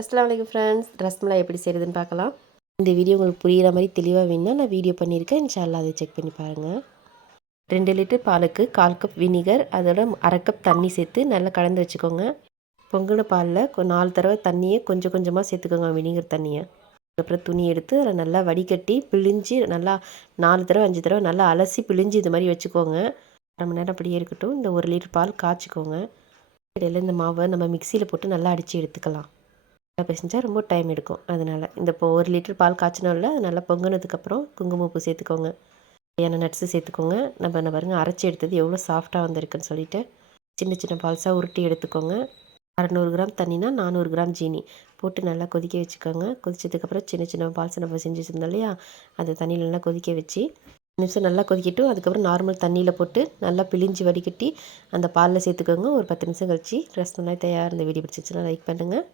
அஸ்ஸலாமு அலைக்கும் ஃப்ரெண்ட்ஸ். ரஸ்மலாய் எப்படி செய்கிறதுன்னு பார்க்கலாம். இந்த வீடியோ உங்களுக்கு புரிகிற மாதிரி தெளிவாக வேணும்னா நான் வீடியோ பண்ணியிருக்கேன். இன்ஷால்லா அதை செக் பண்ணி பாருங்கள். 2 லிட்டர் பாலுக்கு 1/4 கப் வினிகர், அதோட 1/2 கப் தண்ணி சேர்த்து நல்லா கலந்து வச்சுக்கோங்க. பொங்கின பாலில் 4 தடவை தண்ணியை கொஞ்சம் கொஞ்சமாக சேர்த்துக்கோங்க, வினிகர் தண்ணியை. அதுக்கப்புறம் துணி எடுத்து அதில் நல்லா வடிகட்டி பிழிஞ்சு நல்லா 4 தடவை 5 தடவை நல்லா அலசி பிழிஞ்சு இது மாதிரி வச்சுக்கோங்க. 1/2 மணி நேரம் அப்படியே இருக்கட்டும். இந்த 1 லிட்டர் பால் காய்ச்சிக்கோங்க. இடையில இந்த மாவை நம்ம மிக்சியில் போட்டு நல்லா அடித்து எடுத்துக்கலாம். பிசைஞ்சால் ரொம்ப டைம் எடுக்கும். அதனால் இந்த இப்போ 1 லிட்டர் பால் காய்ச்சினோம்ல, அது நல்லா பொங்கினதுக்கப்புறம் குங்குமப்பூ சேர்த்துக்கோங்க. தேவையான நட்ஸு சேர்த்துக்கோங்க. நம்ம பாருங்கள் அரைச்சி எடுத்தது எவ்வளோ சாஃப்டாக வந்திருக்குன்னு சொல்லிவிட்டு சின்ன சின்ன பால்ஸாக உருட்டி எடுத்துக்கோங்க. 600 கிராம் தண்ணினா 400 கிராம் ஜீனி போட்டு நல்லா கொதிக்க வச்சுக்கோங்க. கொதிச்சதுக்கப்புறம் சின்ன சின்ன பால்ஸ் நம்ம செஞ்சு வச்சுருந்தோம் இல்லையா, அந்த தண்ணியில் நல்லா கொதிக்க வச்சு 5 நிமிஷம் நல்லா கொதிக்கட்டும். அதுக்கப்புறம் நார்மல் தண்ணியில் போட்டு நல்லா பிழிஞ்சு வடிகட்டி அந்த பாலில் சேர்த்துக்கோங்க. ஒரு 10 நிமிஷம் கழிச்சு ரஸ்மலாய் தயார். இந்த வீடியோ பிடிச்சிச்சுன்னா லைக் பண்ணுங்கள்.